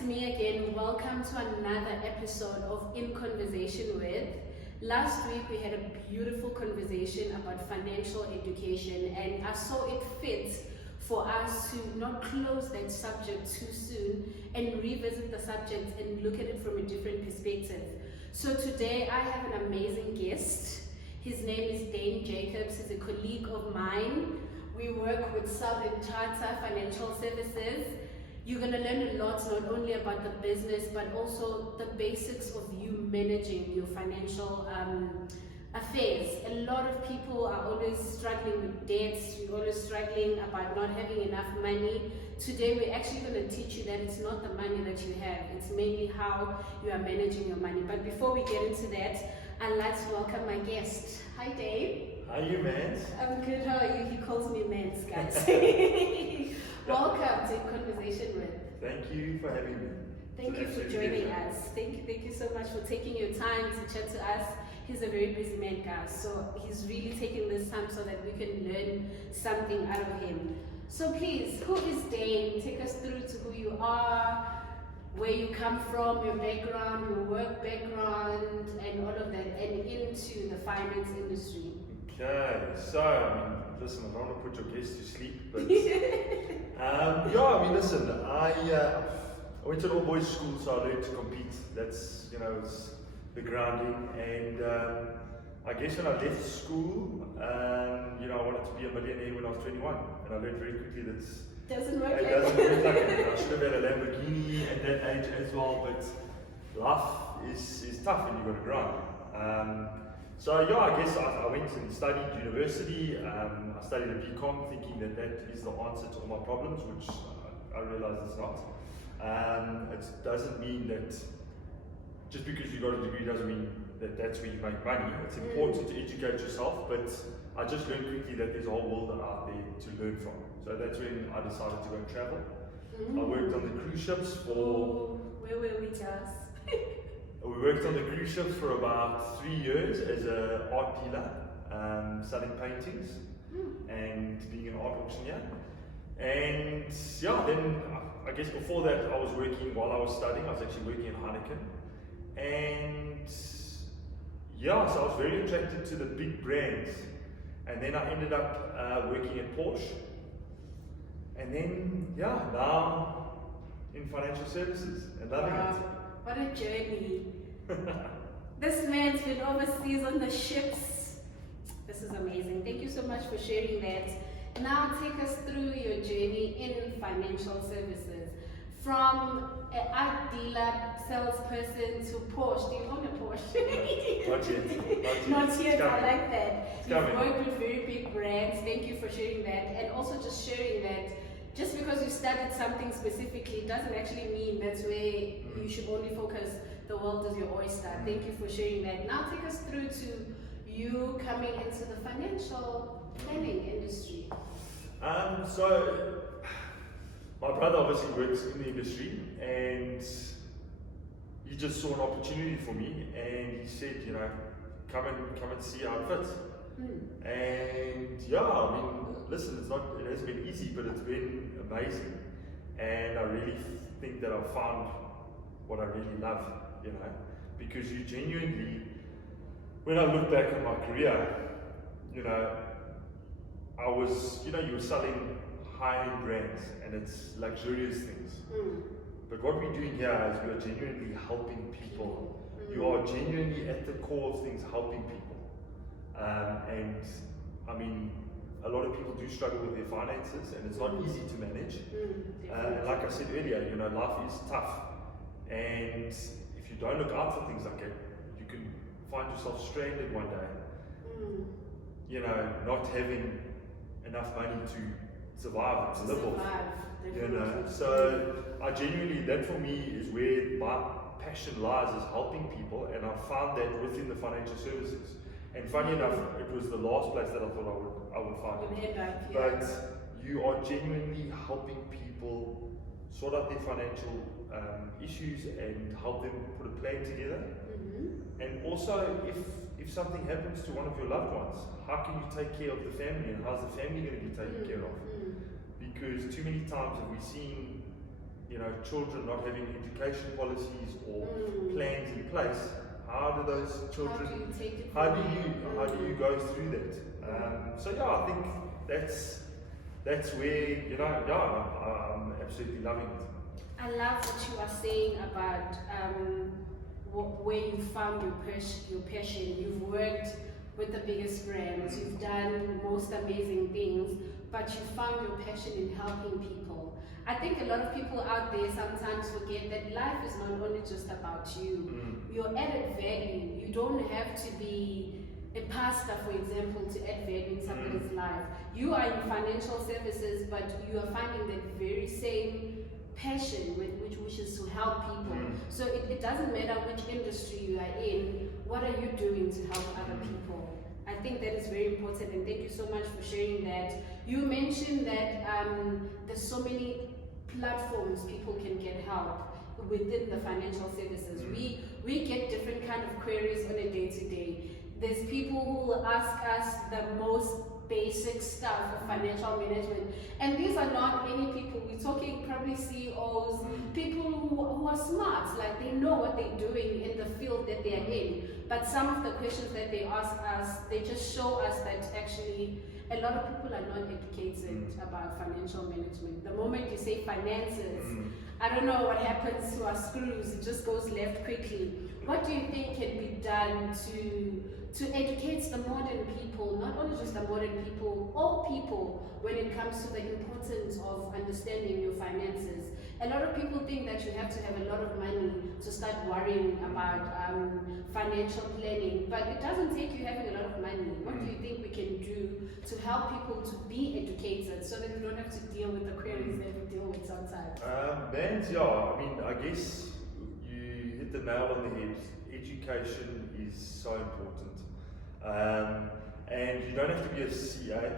it's me again. Welcome to another episode of In Conversation With. Last week we had a beautiful conversation about financial education, and I saw it fit for us to not close that subject too soon and revisit the subject and look at it from a different perspective. So today I have an amazing guest. His name is Dane Jacobs. He's a colleague of mine. We work with Southern Charter Financial Services. You're going to learn a lot, not only about the business, but also the basics of you managing your financial affairs. A lot of people are always struggling with debts. We're always struggling about not having enough money. Today, we're actually going to teach you that it's not the money that you have. It's mainly how you are managing your money. But before we get into that, I'd like to welcome my guest. Hi, Dave. How are you, Mans? I'm good. How are you? He calls me Mans, guys. Welcome to Conversation With. Thank you for having me. Thank you for joining us. Thank you so much for taking your time to chat to us. He's a very busy man, guys, so he's really taking this time so that we can learn something out of him. So please, who is Dane? Take us through to who you are, where you come from, your background, your work background, and all of that, and into the finance industry. Okay, so, listen, I don't want to put your guests to sleep, but listen, I went to an all-boys school, so I learned to compete. That's, it's the grounding, and I guess when I left school, I wanted to be a millionaire when I was 21, and I learned very quickly that doesn't work like it. I should have had a Lamborghini at that age as well, but life is tough and you've got to grind. I guess I went and studied university. I studied a BCom thinking that is the answer to all my problems, which I realized it's not. It doesn't mean that just because you got a degree doesn't mean that that's where you make money. It's important to educate yourself, but I just learned quickly that there's a whole world out there to learn from. So that's when I decided to go and travel. I worked on the cruise ships for... Where were we, Jas? We worked on the cruise ships for about 3 years as an art dealer, selling paintings and being an art auctioneer. And then I guess before that I was working while I was studying. I was actually working in Heineken. And so I was very attracted to the big brands. And then I ended up working at Porsche. And then, now in financial services and loving it. What a journey. This man's been overseas on the ships. This is amazing. Thank you so much for sharing that. Now take us through your journey in financial services. From an art dealer, salesperson to Porsche. Do you own a Porsche? Not yet. Not yet. I like that. You've coming. worked with very big brands. Thank you for sharing that. And also just sharing that just because you studied something specifically doesn't actually mean that's where you should only focus. The world is your oyster. Thank you for sharing that. Now take us through to you coming into the financial planning industry. So my brother obviously works in the industry, and he just saw an opportunity for me, and he said, come and see how it fits. And listen, it hasn't been easy, but it's been amazing, and I really think that I've found what I really love, because you genuinely, when I look back at my career, I was, you were selling high-end brands, and it's luxurious things. But what we're doing here is we are genuinely helping people. You are genuinely at the core of things, helping people. A lot of people do struggle with their finances, and it's not easy to manage. And like I said earlier, life is tough. And if you don't look out for things like that, you can find yourself stranded one day. Not having enough money to survive and to live off. So I genuinely, that for me is where my passion lies, is helping people, and I found that within the financial services. And funny enough, it was the last place that I thought I would find it. But you are genuinely helping people sort out their financial issues and help them put a plan together. And also, if something happens to one of your loved ones, how can you take care of the family, and how's the family going to be taken care of? Because too many times have we seen children not having education policies or plans in place, how do those children? How do you take it? How do you go through that? So yeah, I think that's where I'm absolutely loving it. I love what you are saying about where you found your passion. You've worked with the biggest brands, you've done most amazing things, but you found your passion in helping people. I think a lot of people out there sometimes forget that life is not only just about you. Your added value, you don't have to be a pastor, for example, to add value in somebody's life. You are in financial services, but you are finding that very same passion which is to help people. So it doesn't matter which industry you are in, what are you doing to help other people? I think that is very important, and thank you so much for sharing that. You mentioned that there's so many platforms people can get help within the financial services. We get different kind of queries on a day-to-day. There's people who will ask us the most basic stuff of financial management, and these are not any people. We're talking probably CEOs, people who are smart, like they know what they're doing in the field that they're in. But some of the questions that they ask us, they just show us that actually a lot of people are not educated about financial management. The moment you say finances, I don't know what happens to our screws, it just goes left quickly. What do you think can be done to educate the modern people, not only just the modern people, all people, when it comes to the importance of understanding your finances? A lot of people think that you have to have a lot of money to start worrying about financial planning, but it doesn't take you having a lot of money. What do you think we can do to help people to be educated so that we don't have to deal with the queries that we deal with sometimes? I guess you hit the nail on the head. Education is so important. And you don't have to be a CA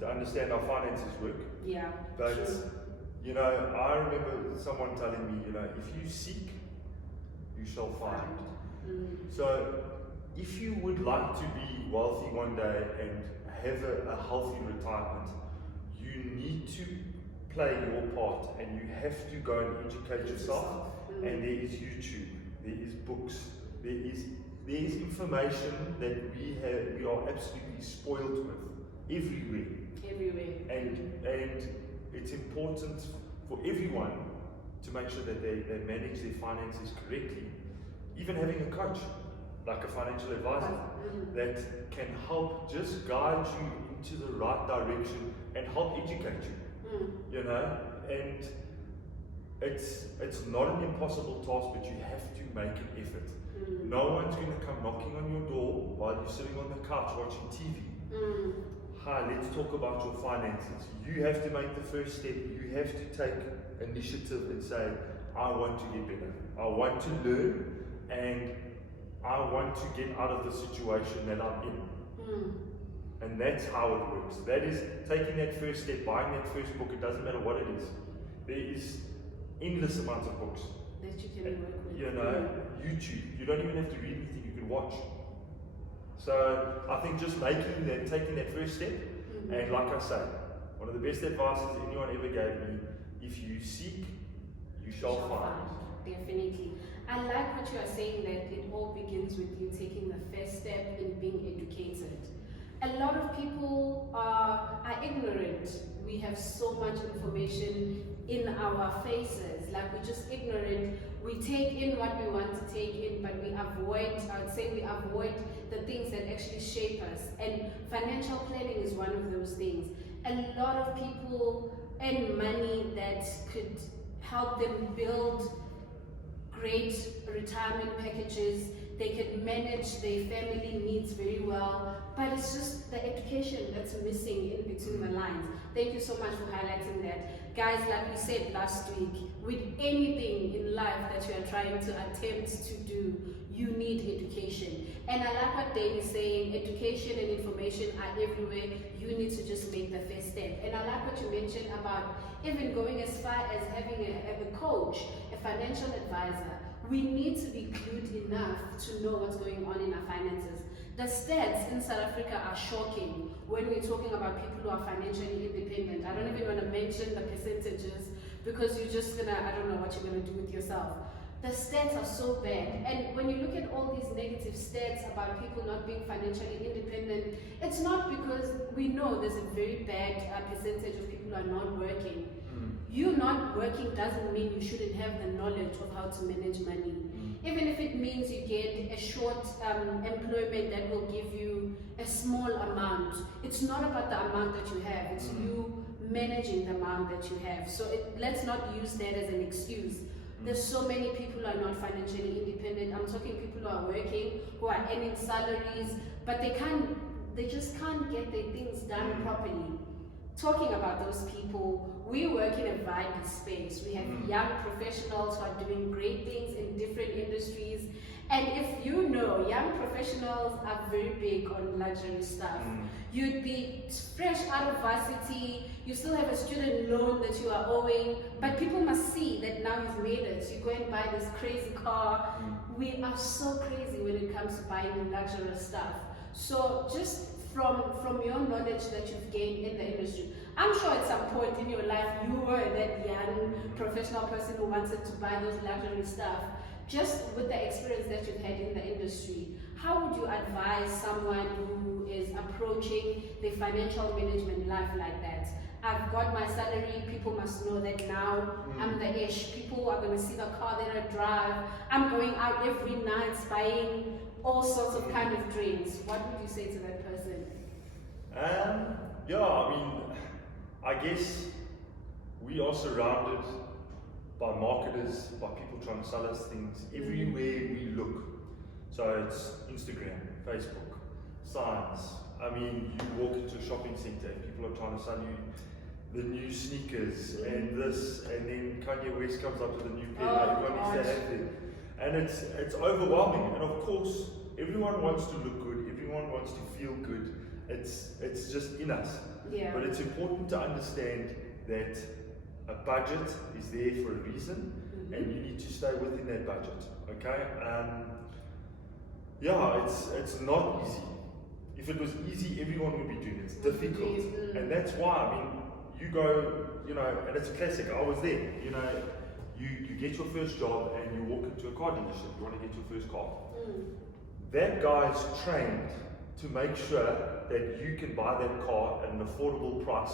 to understand how finances work. Yeah. But true. I remember someone telling me, if you seek, you shall find. So if you would like to be wealthy one day and have a healthy retirement, you need to play your part, and you have to go and educate yourself. And there is YouTube, there is books, there is information that we are absolutely spoiled with everywhere. And it's important for everyone to make sure that they manage their finances correctly. Even having a coach, like a financial advisor, that can help just guide you into the right direction and help educate you. And it's not an impossible task, but you have to make an effort. No one's going to come knocking on your door while you're sitting on the couch watching TV. Hi, let's talk about your finances. You have to make the first step. You have to take initiative and say, I want to get better. I want to learn, and I want to get out of the situation that I'm in. And that's how it works. That is taking that first step, buying that first book. It doesn't matter what it is. There is endless amounts of books. That you can work with. YouTube. You don't even have to read anything, you can watch. So I think just taking that first step, and like I say, one of the best advices anyone ever gave me, if you seek, you shall find. Definitely. I like what you are saying, that it all begins with you taking the first step in being educated. A lot of people are ignorant. We have so much information in our faces, like we're just ignorant. We take in what we want to take in, but we avoid the things that actually shape us. And financial planning is one of those things. A lot of people earn money that could help them build great retirement packages. They can manage their family needs very well, but it's just the education that's missing in between the lines. Thank you so much for highlighting that. Guys, like we said last week, with anything in life that you are trying to attempt to do, you need education. And I like what Dane is saying, education and information are everywhere. You need to just make the first step. And I like what you mentioned about even going as far as having a coach, a financial advisor. We need to be clued enough to know what's going on in our finances. The stats in South Africa are shocking when we're talking about people who are financially independent. I don't even want to mention the percentages, because you're just gonna, I don't know what you're gonna do with yourself. The stats are so bad, and when you look at all these negative stats about people not being financially independent, it's not because we know there's a very bad percentage of people who are not working. You not working doesn't mean you shouldn't have the knowledge of how to manage money. Even if it means you get a short employment that will give you a small amount, it's not about the amount that you have, it's you managing the amount that you have. So let's not use that as an excuse. There's so many people who are not financially independent. I'm talking people who are working, who are earning salaries, but they just can't get their things done properly. Talking about those people, we work in a varied space. We have young professionals who are doing great things in different industries. And if you know, young professionals are very big on luxury stuff. You'd be fresh out of varsity, you still have a student loan that you are owing, but people must see that now you've made it. You go and buy this crazy car. We are so crazy when it comes to buying luxurious stuff. So just from your knowledge that you've gained in the industry, I'm sure at some point in your life you were that young professional person who wanted to buy those luxury stuff. Just with the experience that you've had in the industry, how would you advise someone who is approaching the financial management life like that? I've got my salary, people must know that now I'm the ish. People are going to see the car that I drive. I'm going out every night buying all sorts of kind of drinks. What would you say to that person? Yeah, I mean, I guess we are surrounded by marketers, by people trying to sell us things everywhere we look. So it's Instagram, Facebook, signs. I mean, you walk into a shopping center and people are trying to sell you the new sneakers and this, and then Kanye West comes up with a new pair. Everyone needs to have them. And it's overwhelming. And of course, everyone wants to look good, everyone wants to feel good. It's just in us. Yeah. But it's important to understand that a budget is there for a reason, and you need to stay within that budget. Okay? Yeah, it's not easy. If it was easy, everyone would be doing it. It's difficult, and that's why. I mean, you go, and it's a classic. I was there. You get your first job and you walk into a car dealership. You want to get your first car. That guy's trained to make sure that you can buy that car at an affordable price,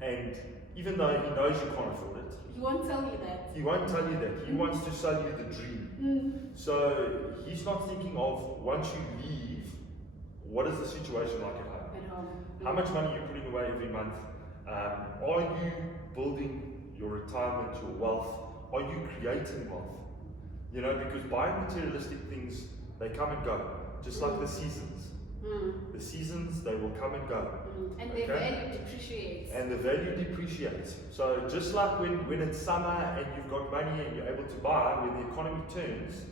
and even though he knows you can't afford it, he won't tell you that. He won't tell you that. He wants to sell you the dream. So he's not thinking of, once you leave, what is the situation like at home? How much money are you putting away every month? Are you building your retirement, your wealth? Are you creating wealth? Because buying materialistic things, they come and go, just like the seasons. The seasons, they will come and go. And their value depreciates. And the value depreciates. So just like when it's summer and you've got money and you're able to buy, when the economy turns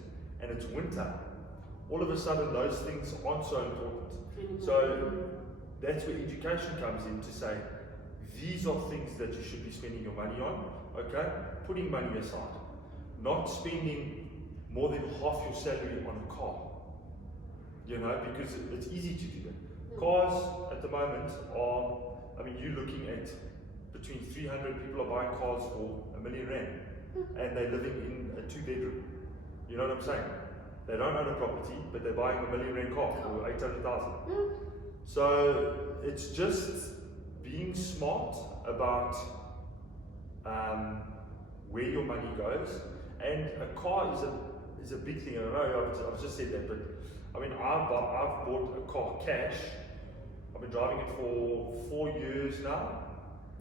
and it's winter, all of a sudden those things aren't so important. So that's where education comes in, to say, these are things that you should be spending your money on, okay? Putting money aside. Not spending more than half your salary on a car. Because it's easy to do that. Cars at the moment are, you're looking at between 300 people are buying cars for R1 million, and they're living in a 2-bedroom. You know what I'm saying? They don't own a property, but they're buying a R1 million car for 800,000. So it's just being smart about where your money goes, and a car is a big thing. I know I've just said that, but I've bought a car cash. I've been driving it for 4 years now.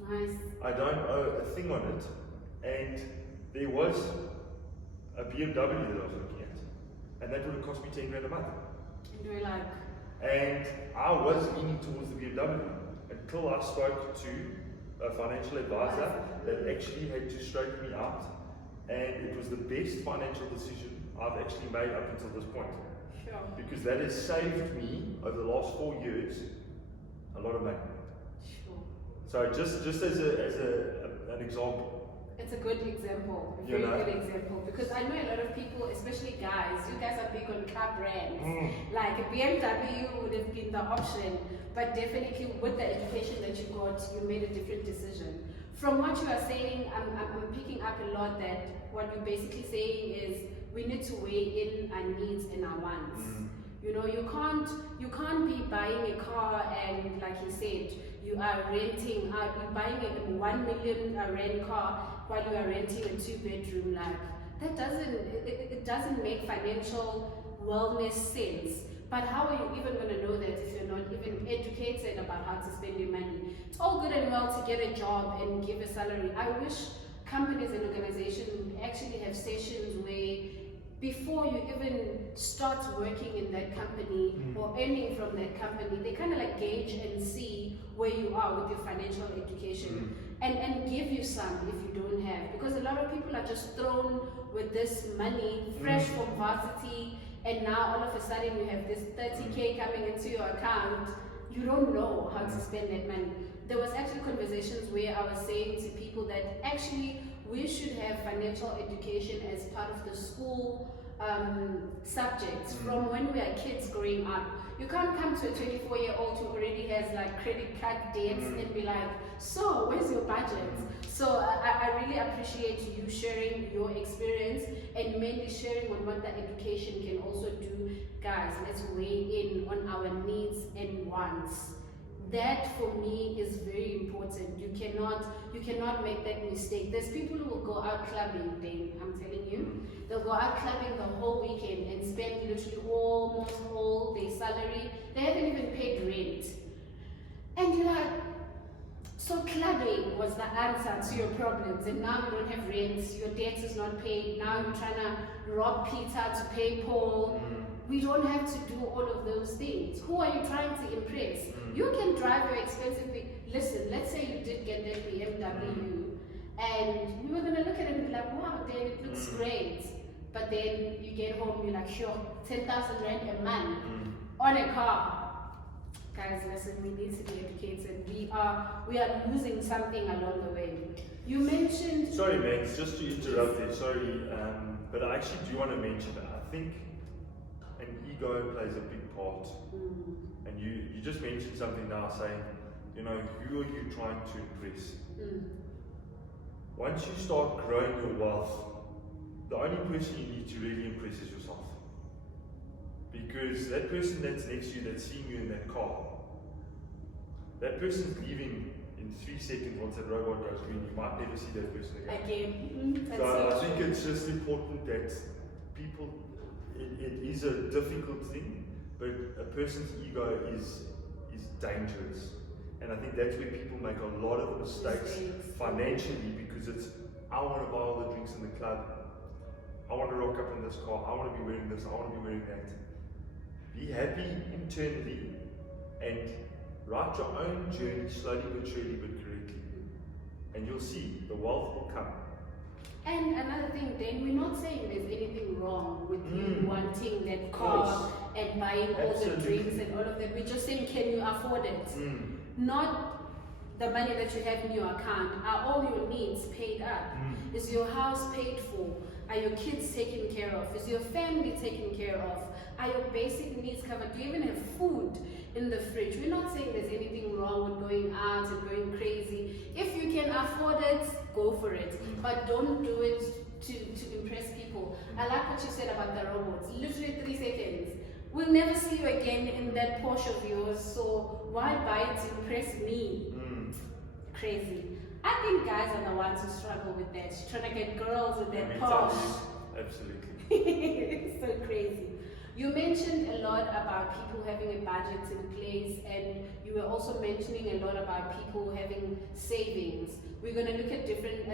Nice. I don't owe a thing on it, and there was a BMW that I was looking at, and that would have cost me 10 grand a month. And you're like, and I was leaning towards the BMW until I spoke to a financial advisor that actually had to straighten me out, and it was the best financial decision I've actually made up until this point. sure. Because that has saved me over the last 4 years a lot of money. Sure. So just as an example. It's a good example, a very good example, because I know a lot of people, especially guys, you guys are big on car brands. Like a BMW would have been the option, but definitely with the education that you got, you made a different decision. From what you are saying, I'm picking up a lot that what you're basically saying is we need to weigh in our needs and our wants. You know, you can't be buying a car and, like he said, you are renting out, you're buying a 1 million rent car while you are renting a 2-bedroom. Like, that doesn't make financial wellness sense. But how are you even going to know that if you're not even educated about how to spend your money? It's all good and well to get a job and give a salary. I wish companies and organizations would actually have sessions where before you even start working in that company or earning from that company, they kind of like gauge and see where you are with your financial education and give you some if you don't have. Because a lot of people are just thrown with this money, fresh from varsity, and now all of a sudden you have this 30K coming into your account. You don't know how to spend that money. There was actually conversations where I was saying to people that actually we should have financial education as part of the school subjects from when we are kids growing up. You can't come to a 24-year-old who already has like credit card debts and be like, so where's your budget? So I really appreciate you sharing your experience and mainly sharing on what the education can also do. Guys, let's weigh in on our needs and wants. That for me is very important. You cannot make that mistake. There's people who will go out clubbing, Dane, I'm telling you. They'll go out clubbing the whole weekend and spend literally almost all their salary. They haven't even paid rent. And you're like, so clubbing was the answer to your problems, and now you don't have rent, your debt is not paid, now you're trying to rob Peter to pay Paul. We don't have to do all of those things. Who are you trying to impress? You can drive your expensive listen, let's say you did get that BMW and we were going to look at it and be like, wow, then it looks great. But then you get home, you're like, sure, 10,000 rand a month on a car. Guys, listen, we need to be educated. We are losing something along the way. You mentioned... Sorry, Max, just to interrupt there, sorry, but I actually do want to mention that I think an ego plays a big part. And you just mentioned something now saying, you know, who are you trying to impress? Once you start growing your wealth, the only person you need to really impress is yourself. Because that person that's next to you, that's seeing you in that car, that person's leaving in 3 seconds once that robot goes green. You might never see that person again. So I think it's just important that people, it is a difficult thing, but a person's ego is dangerous. And I think that's where people make a lot of mistakes financially, because it's, I want to buy all the drinks in the club, I want to rock up in this car, I want to be wearing this, I want to be wearing that. Be happy internally and write your own journey slowly but surely but correctly. And you'll see the wealth will come. And another thing, Dan, we're not saying there's anything wrong with you wanting that car and buying all the drinks and all of that. We're just saying, can you afford it? Not the money that you have in your account. Are all your needs paid up? Is your house paid for? Are your kids taken care of? Is your family taken care of? Are your basic needs covered? Do you even have food in the fridge? We're not saying there's anything wrong with going out and going crazy. If you can afford it, go for it. But don't do it to impress people. I like what you said about the robots. Literally 3 seconds. We'll never see you again in that Porsche of yours, so why buy it to impress me? Crazy. I think guys are the ones who struggle with that. Trying to get girls with that Porsche. Absolutely. It's so crazy. You mentioned a lot about people having a budget in place, and you were also mentioning a lot about people having savings. We're going to look at different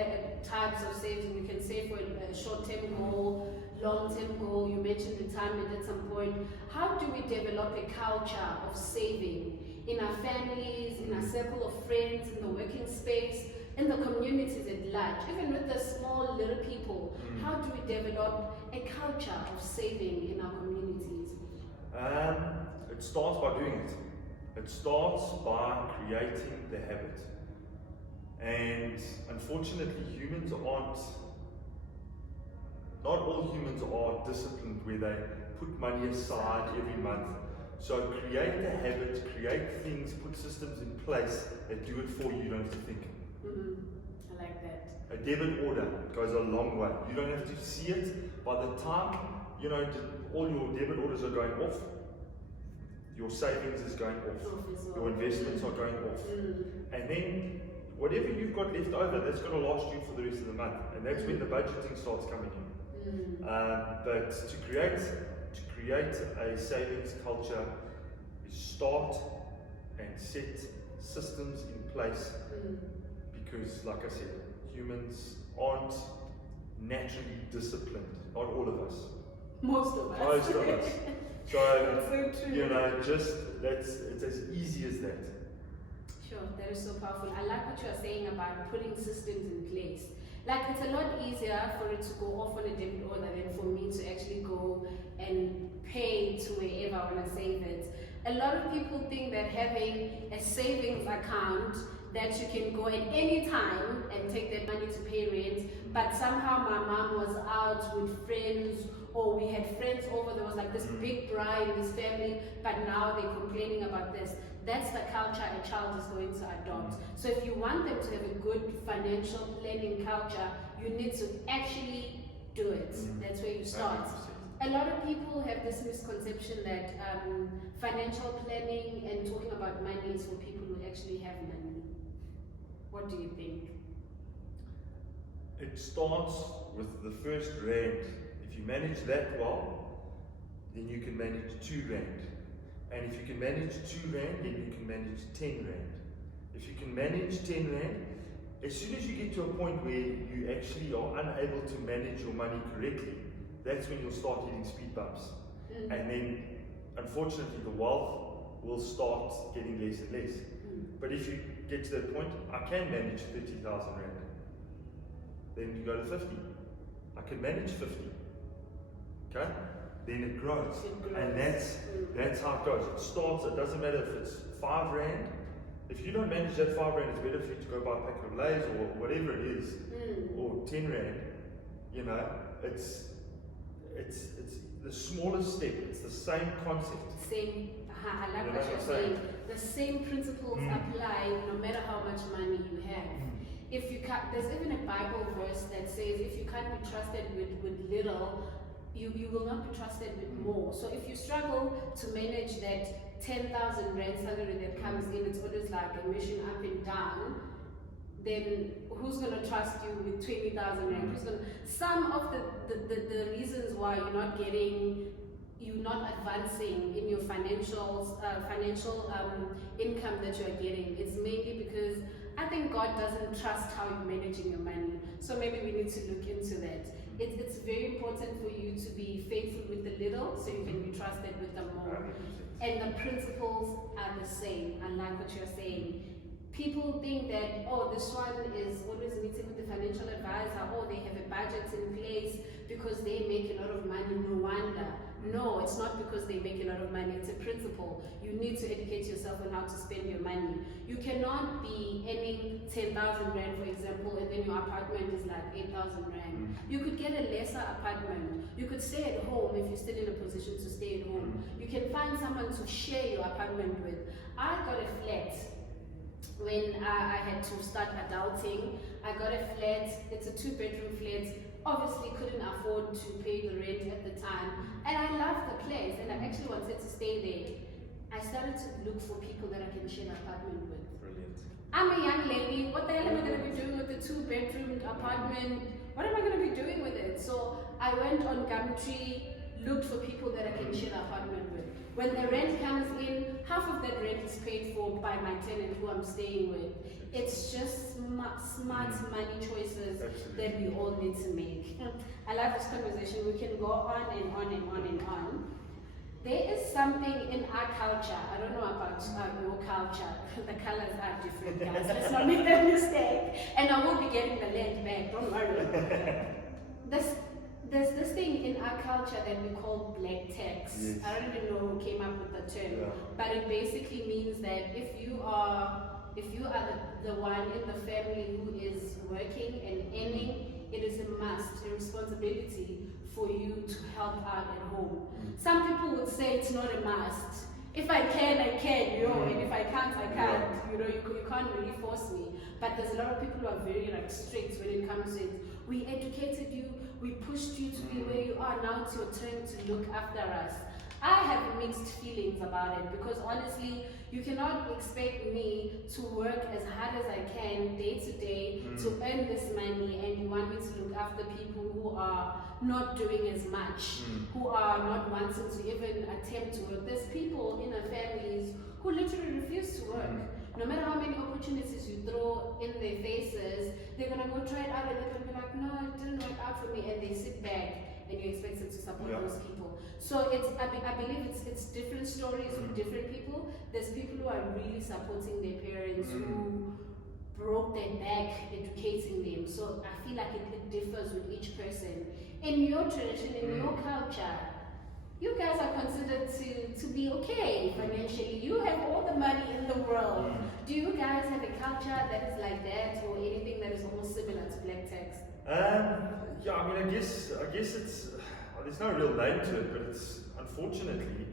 types of savings. We can save for a short-term goal, long-term goal. You mentioned retirement at some point. How do we develop a culture of saving in our families, in our circle of friends, in the working space, in the communities at large, even with the small little people? How do we develop a culture of saving in our communities? It starts by doing it. It starts by creating the habit. And unfortunately, humans aren't, not all humans are disciplined where they put money aside every month. So create the habit, create things, put systems in place that do it for you, you don't have to think. I like that. A debit order goes a long way. You don't have to see it. By the time, all your debit orders are going off, your savings is going off, your investments are going off. And then, whatever you've got left over, that's going to last you for the rest of the month. And that's when the budgeting starts coming in. But to create a savings culture is start and set systems in place, because, like I said, humans aren't naturally disciplined. Not all of us. Most of us. Most of us. So, That's so true. it's as easy as that. Sure, that is so powerful. I like what you're saying about putting systems in place. Like, it's a lot easier for it to go off on a debit order than for me to actually go and pay to wherever I want to save it. A lot of people think that having a savings account that you can go at any time and take that money to pay rent, but somehow my mom was out with friends, or we had friends over, there was like this big braai in this family, but now they're complaining about this. That's the culture a child is going to adopt. So if you want them to have a good financial planning culture, you need to actually do it. That's where you start. 100%. A lot of people have this misconception that financial planning and talking about money is for people who actually have money. What do you think? It starts with the first rand. If you manage that well, then you can manage 2 rand. And if you can manage 2 rand, then you can manage 10 rand. If you can manage 10 rand, as soon as you get to a point where you actually are unable to manage your money correctly, that's when you'll start hitting speed bumps. And then, unfortunately, the wealth will start getting less and less. But if you get to that point, I can manage 30,000 rand. Then you go to 50. I can manage 50. Okay? Then it grows. And that's how it goes. It starts, it doesn't matter if it's 5 rand. If you don't manage that 5 rand, it's better for you to go buy a pack of Lays or whatever it is, or 10 rand. It's the smallest step. It's the same concept. I like what you're saying. The same principles apply no matter how much money you have. If you can't, there's even a Bible verse that says if you can't be trusted with little, you will not be trusted with more. So if you struggle to manage that 10,000 rand salary that comes in, it's always like a mission up and down, then who's going to trust you with 20,000 rand? Some of the reasons why you're not advancing in your financial income that you're getting, it's mainly because I think God doesn't trust how you're managing your money. So maybe we need to look into that. It's very important for you to be faithful with the little so you can be trusted with the more. And the principles are the same. I like what you're saying. People think that, oh, this one is always meeting with the financial advisor, or they have a budget in place because they make a lot of money, no wonder. No, it's not because they make a lot of money, it's a principle. You need to educate yourself on how to spend your money. You cannot be earning 10,000 rand, for example, and then your apartment is like 8,000 rand. You could get a lesser apartment. You could stay at home if you're still in a position to stay at home. You can find someone to share your apartment with. I got a flat when I had to start adulting. I got a flat, it's a 2-bedroom flat. Obviously couldn't afford to pay the rent at the time, and I loved the place and I actually wanted to stay there. I started to look for people that I can share an apartment with. Brilliant. I'm a young lady, what the hell am I going to be doing with the 2-bedroom apartment? What am I going to be doing with it? So I went on Gumtree, looked for people that I can share an apartment with. When the rent comes in, half of that rent is paid for by my tenant who I'm staying with. It's just smart money choices that we all need to make. I love this conversation. We can go on and on and on and on. There is something in our culture, I don't know about your culture, the colors are different, guys. Let's not make that mistake. And I will be getting the land back, don't worry. There's this thing in our culture that we call black tax. Yes. I don't even know who came up with the term, but it basically means that if you are the one in the family who is working and earning, it is a must, a responsibility for you to help out at home. Some people would say it's not a must. if I can, I can, and if I can't, I can't. You can't really force me. But there's a lot of people who are very like strict when it comes to it. We educated you, we pushed you to be where you are. Now it's your turn to look after us. I have mixed feelings about it because honestly, you cannot expect me to work as hard as I can day to day to earn this money, and you want me to look after people who are not doing as much, who are not wanting to even attempt to work. There's people in our families who literally refuse to work. No matter how many opportunities you throw in their faces, they're gonna go try it out and they're gonna be like, no, it didn't work out for me, and they sit back and you're expected to support those people. So I believe it's different stories with different people. There's people who are really supporting their parents who broke their back educating them. So I feel like it differs with each person. In your tradition, in your culture, you guys are considered to be okay financially. You have all the money in the world. Do you guys have a culture that is like that, or anything that is almost similar to black tax? Yeah, I mean, I guess it's there's no real name to it, but it's unfortunately,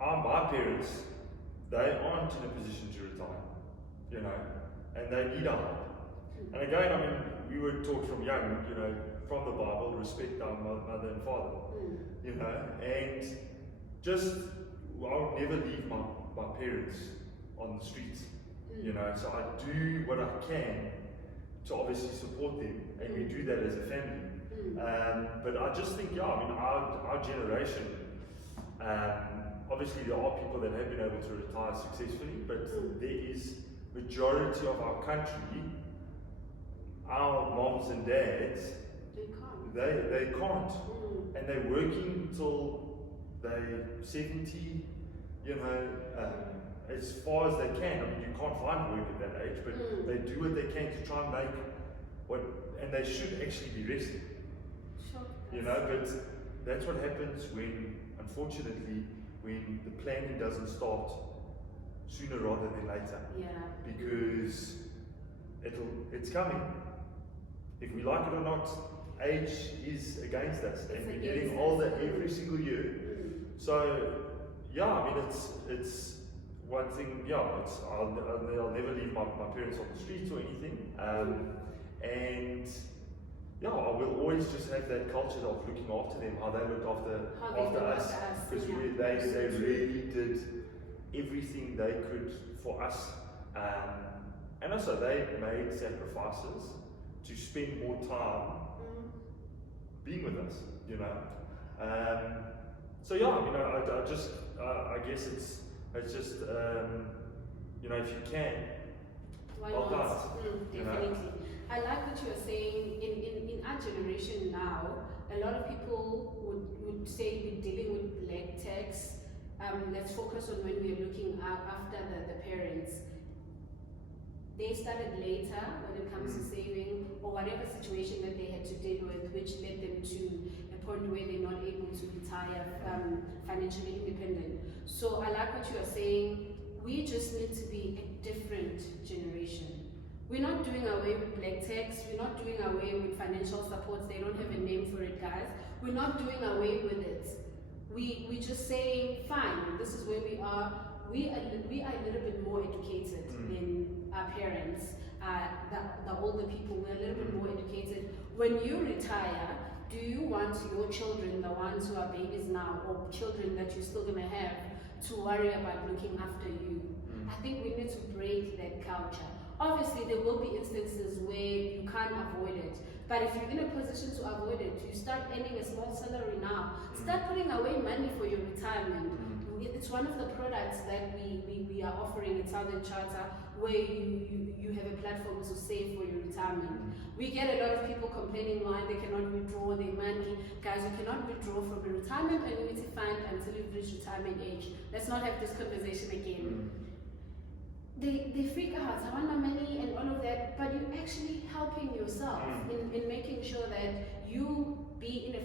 my parents, they aren't in a position to retire, and they need our help. And again, I mean, we were taught from young, from the Bible, respect our mother and father, and just, I'll never leave my parents on the streets, so I do what I can to obviously support them, and we do that as a family. But I just think, our generation, obviously there are people that have been able to retire successfully, but there is majority of our country, our moms and dads, they can't, and they're working till they're 70, as far as they can. I mean, you can't find work at that age, but they do what they can to try and make and they should actually be resting. But that's what happens unfortunately, when the planning doesn't start sooner rather than later. Because it's coming. If we like it or not, age is against us, and we're getting older every single year. So, it's one thing. I'll never leave my parents on the streets or anything. I will always just have that culture of looking after them, how they look after us, because they really did everything they could for us, and also they made sacrifices to spend more time being with us, I guess it's just if you can, why help not? out, Definitely. I like what you are saying. In our generation now, a lot of people would say we're dealing with black tax. Let's focus on when we're looking after the parents. They started later when it comes to saving, or whatever situation that they had to deal with, which led them to a point where they're not able to retire financially independent. So I like what you are saying. We just need to be a different generation. We're not doing away with black tax. We're not doing away with financial supports. They don't have a name for it, guys. We're not doing away with it. We just say, fine, this is where we are. We are a little bit more educated than our parents. The older people, we're a little bit more educated. When you retire, do you want your children, the ones who are babies now, or children that you're still gonna have, to worry about looking after you? I think we need to break that culture. Obviously, there will be instances where you can't avoid it. But if you're in a position to avoid it, you start earning a small salary now. Start putting away money for your retirement. It's one of the products that we are offering at Southern Charter, where you have a platform to save for your retirement. We get a lot of people complaining why they cannot withdraw their money. Guys, you cannot withdraw from a retirement annuity fund until you've reached retirement age. Let's not have this conversation again. They freak out, I want my money and all of that, but you're actually helping yourself in making sure that you be in a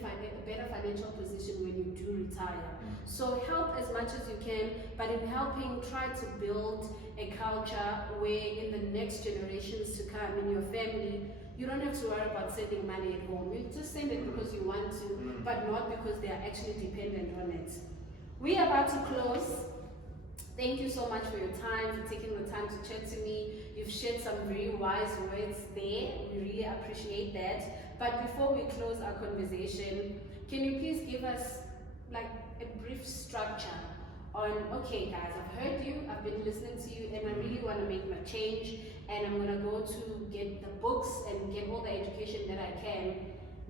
better financial position when you do retire. So help as much as you can, but in helping, try to build a culture where in the next generations to come in your family, you don't have to worry about sending money at home. You just send it because you want to, but not because they are actually dependent on it. We are about to close. Thank you so much for your time, for taking the time to chat to me. You've shared some very wise words there. We really appreciate that. But before we close our conversation, can you please give us like a brief structure on, okay guys, I've heard you, I've been listening to you, and I really want to make my change, and I'm going to go to get the books and get all the education that I can.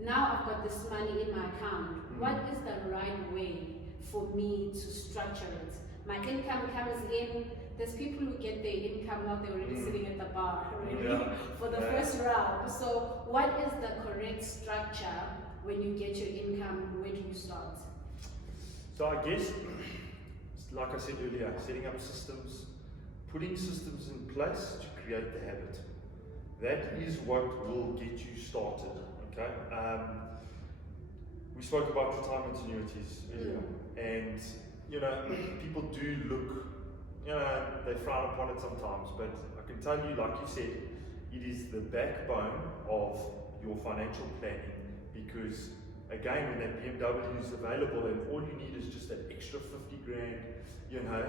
Now I've got this money in my account. What is the right way for me to structure it? My income comes in. There's people who get their income while they're already sitting at the bar for the first round. So what is the correct structure when you get your income? Where do you start? So I guess, like I said earlier, setting up systems, putting systems in place to create the habit. That is what will get you started. Okay. We spoke about retirement annuities earlier, and you know, people do look, you know, they frown upon it sometimes, but I can tell you, like you said, it is the backbone of your financial planning, because again, when that BMW is available and all you need is just that extra 50 grand, you know,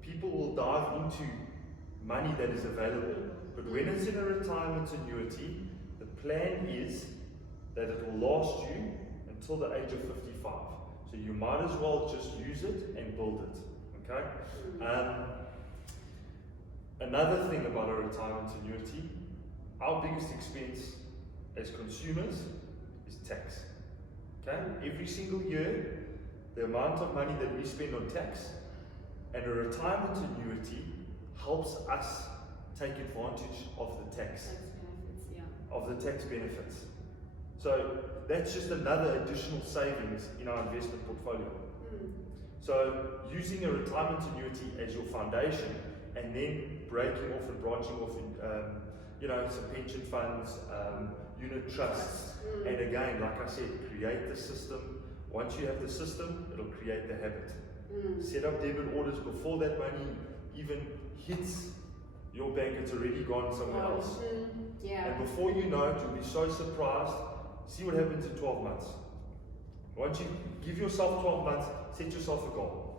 people will dive into money that is available. But when it's in a retirement annuity, the plan is that it will last you until the age of 55. So you might as well just use it and build it, okay? Another thing about a retirement annuity, our biggest expense as consumers is tax, okay? Every single year, the amount of money that we spend on tax, and a retirement annuity helps us take advantage of the tax benefits. So that's just another additional savings in our investment portfolio. So using a retirement annuity as your foundation, and then breaking off and branching off in, you know, some pension funds, unit trusts, and again, like I said, create the system. Once you have the system, it'll create the habit. Set up debit orders before that money even hits your bank. It's already gone somewhere else. And before you know it, you'll be so surprised. See what happens in 12 months. Once you give yourself 12 months, set yourself a goal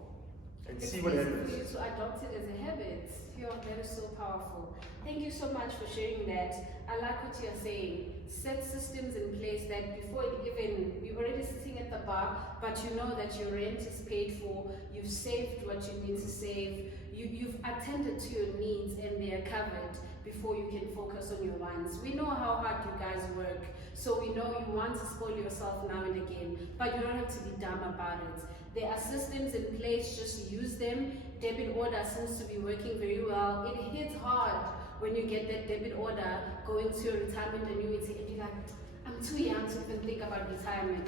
and see what happens. It's easy for you to adopt it as a habit. That is so powerful. Thank you so much for sharing that. I like what you're saying. Set systems in place that before it even, you're already sitting at the bar, but you know that your rent is paid for, you've saved what you need to save, you've attended to your needs and they are covered before you can focus on your wants. We know how hard you guys work, so we know you want to spoil yourself now and again, but you don't have to be dumb about it. There are systems in place, just use them. Debit order seems to be working very well. It hits hard when you get that debit order going to your retirement annuity and you're like, I'm too young to even think about retirement.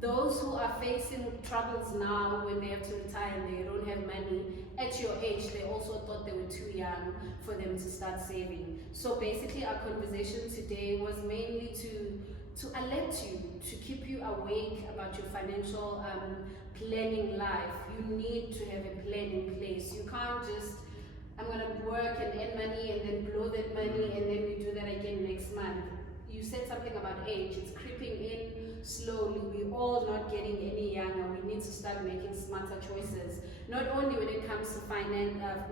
Those who are facing troubles now when they have to retire and they don't have money, at your age, they also thought they were too young for them to start saving. So basically our conversation today was mainly to alert you, to keep you awake about your financial planning life. You need to have a plan in place. You can't just, I'm going to work and earn money and then blow that money and then we do that again next month. You said something about age. It's creeping in slowly. We're all not getting any younger. We need to start making smarter choices. Not only when it comes to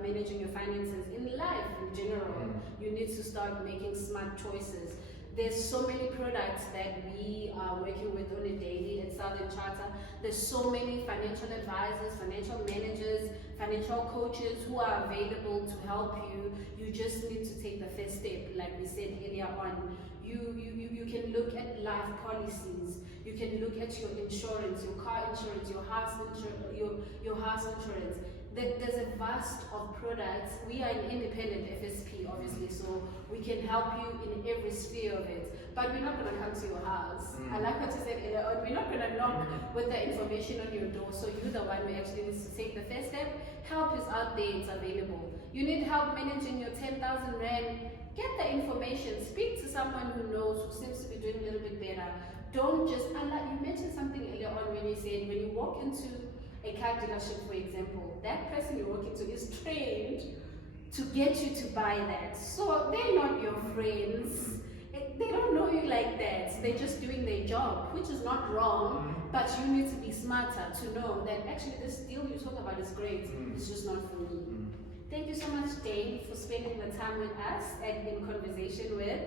managing your finances, in life in general, you need to start making smart choices. There's so many products that we are working with on a daily at Southern Charter. There's so many financial advisors, financial managers, financial coaches who are available to help you. You just need to take the first step, like we said earlier on. You can look at life policies. You can look at your insurance, your car insurance, your house insurance. There's a vast of products. We are an independent FSP, obviously, so we can help you in every sphere of it. But we're not going to come to your house. I like what you said earlier on. We're not going to knock with the information on your door. So you're the one who actually needs to take the first step. Help is out there. It's available. You need help managing your 10,000 Rand. Get the information. Speak to someone who knows, who seems to be doing a little bit better. Don't just, you mentioned something earlier on when you said, when you walk into a car dealership, for example, that person you walk into is trained to get you to buy that. So they're not your friends. They don't know you like that. They're just doing their job, which is not wrong, but you need to be smarter to know that actually this deal you talk about is great. It's just not for me. Thank you so much, Dane, for spending the time with us and in conversation with.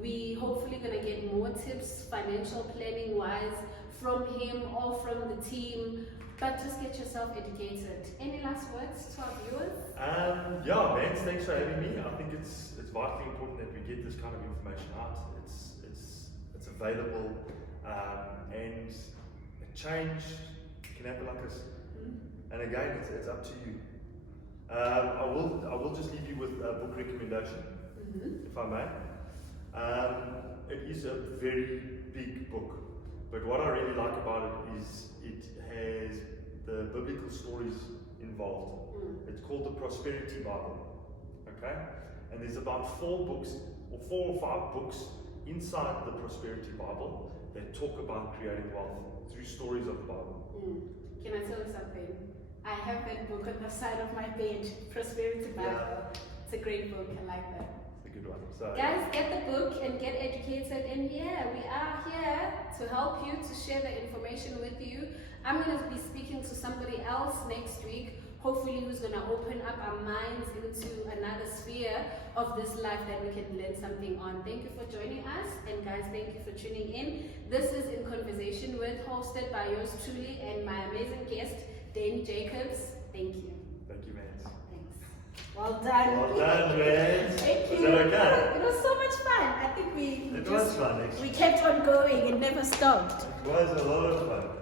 We hopefully gonna get more tips, financial planning wise, from him or from the team. But just get yourself educated. Any last words to our viewers? Yeah, man, thanks for having me. I think it's vitally important that we get this kind of information out. It's available, and a change can happen like this. And again, it's up to you. I will just leave you with a book recommendation, if I may. It is a very big book, but what I really like about it is it has the biblical stories involved. It's called the Prosperity Bible, okay? And there's about 4 or 5 books inside the Prosperity Bible that talk about creating wealth through stories of the Bible. Can I tell you something? I have that book on the side of my bed, Prosperity Bible. It's a great book, I like that. It's a good one. So, guys, get the book and get educated, and yeah, we are here to help you, to share the information with you. I'm going to be speaking to somebody else next week, hopefully who's going to open up our minds into another sphere of this life that we can learn something on. Thank you for joining us, and guys, thank you for tuning in. This is In Conversation With, hosted by yours truly and my amazing guest, Dane Jacobs. Thank you. Thank you, man. Thanks. Well done. Well done, man. Thank you. Was that okay? It was so much fun. I think It was fun, actually. we kept on going. It never stopped. It was a lot of fun.